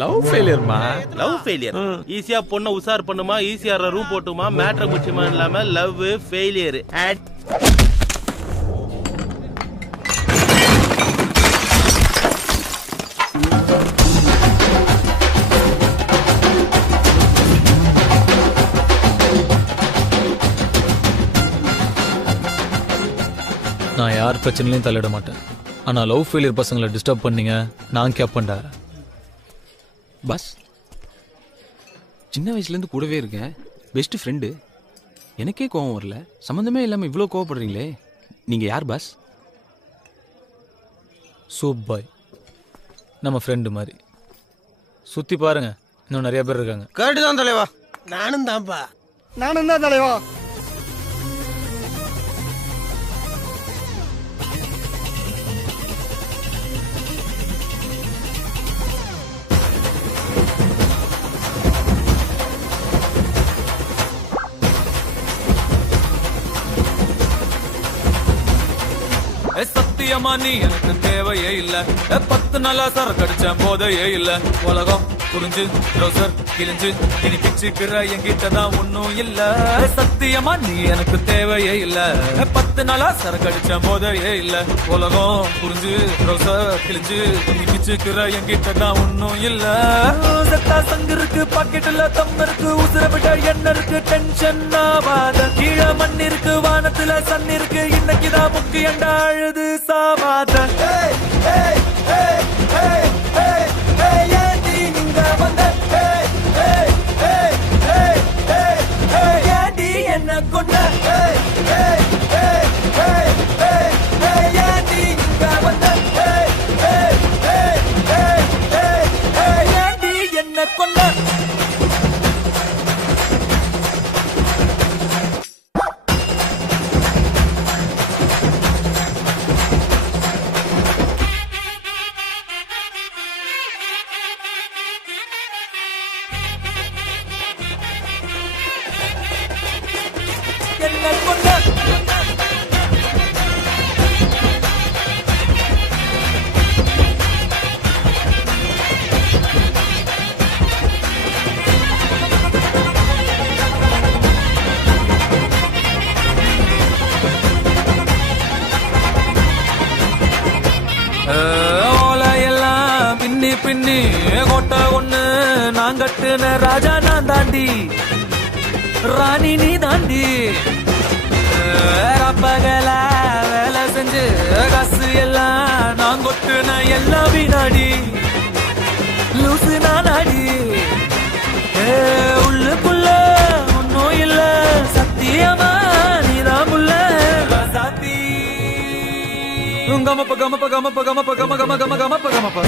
Love ஃபெயிலியர்மா. Love failure ஈஸியா பொண்ணை உசார் பண்ணுமா, ஈஸியா ரூம் போட்டுமா, மேட்ரை முச்சியமா இல்லாம லவ் ஃபெயிலியர். நான் யார் பிரச்சனையிலையும் தலையிட மாட்டேன். ஆனா லவ் ஃபெயிலியர் பசங்களை டிஸ்டர்ப் பண்ணீங்க, நான் கேப்பேன்டா. பஸ் சின்ன வயசுலேருந்து கூடவே இருக்கேன், பெஸ்ட் ஃப்ரெண்டு. எனக்கே கோவம் வரல, சம்மந்தமே இல்லாமல் இவ்வளோ கோவப்படுறீங்களே. நீங்கள் யார் பாஸ்? சூப் பாய், நம்ம ஃப்ரெண்டு மாதிரி. சுற்றி பாருங்க, இன்னும் நிறைய பேர் இருக்காங்க. கேட்டு தான் தலைவா. நானும் தான்ப்பா. நானும் தான் தலைவா. சத்தியமா நீ எனக்கு தேவையே இல்ல, 10 நாளா சரக்கு அடிச்ச போதையே இல்ல. உலகம் புரிஞ்சு ரோசர் கிழிஞ்சு இனி பிச்சுக்கிற என்கிட்டதான் ஒன்னும் இல்ல. சத்தியமா நீ எனக்கு தேவையே இல்ல, 10 நாளா சரக்கு அடிச்ச போதையே இல்ல. உலகம் புரிஞ்சு ரோசர் கிழிஞ்சு இனி பிச்சுக்கிற என்கிட்டதான் ஒன்னும் இல்ல. சத்தா சங்கு இருக்கு, பாக்கெட்டுல தம் இருக்கு, உசுர விட என்ன இருக்கு, டென்ஷன் ஆவாத. கீழ மண் இருக்கு, வானத்துல சன் இருக்கு, இன்னைக்குதான் முக்கியண்டா அழுது சாவாத. என்ன கொண்ட என்ன கொண்ட என்ன கொண்ட ஓலையெல்லாம் பின்னி பின்னி கோட்டை ஒண்ணு நான் கட்டுன ராஜா நான் தாண்டி, ராணி நீ தாண்டி. பகல வேலை செஞ்சு காசு எல்லாம் நான் கொட்டுன எல்லாம் வீணாடி, லூசு நானாடி. உள்ளுக்குள்ள ஒன்னும் இல்ல, சத்தியமா நீதான் உள்ள சாத்தி. கமப்ப கமப்ப கமப்ப கமப்ப கம கம கம கமப்ப கமப்ப.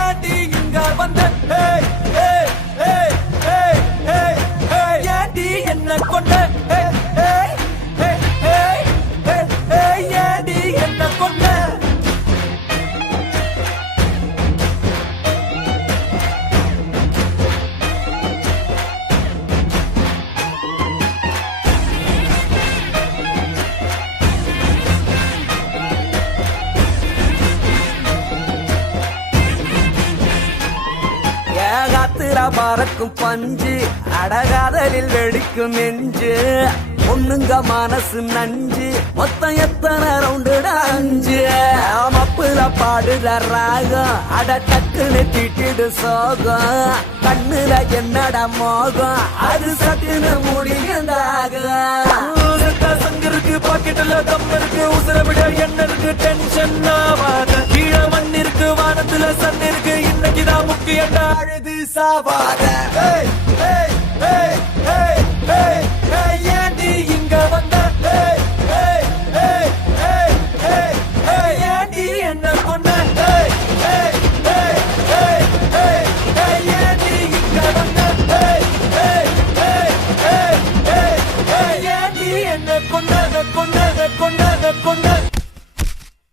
ஏண்டி இங்க வந்த, ஏண்டி என்ன கொண்ட, ஏண்டி என்ன கொண்ட. பறக்கும் பஞ்சு அடகாதலில் வெடிக்கும் நெஞ்சு, பொண்ணுங்க மனசு நஞ்சு, மொத்தம் எத்தனை ரவுண்டுடா 5. மப்புல பாடுற ராகம், அட டக்குன்னு திட்டிடு சோகம், கண்ணுல என்னடா மோகம், அது சட்டுன்னு முடியுந்தாகும். சங்கு இருக்கு, பாக்கெட்டுல தம் இருக்கு, உசுர விட என்ன இருக்கு, டென்ஷன் ஆவாத. கீழ மண் இருக்கு, வானத்துல சன் இருக்கு, இன்னைக்குதான் முக்கியண்டா அழுது சாவாத. ஏண்டி இங்க வந்த, ஏண்டி என்ன கொண்ட, ஏண்டி இங்க வந்த, ஏண்டி என்ன கொண்ட கொண்ட.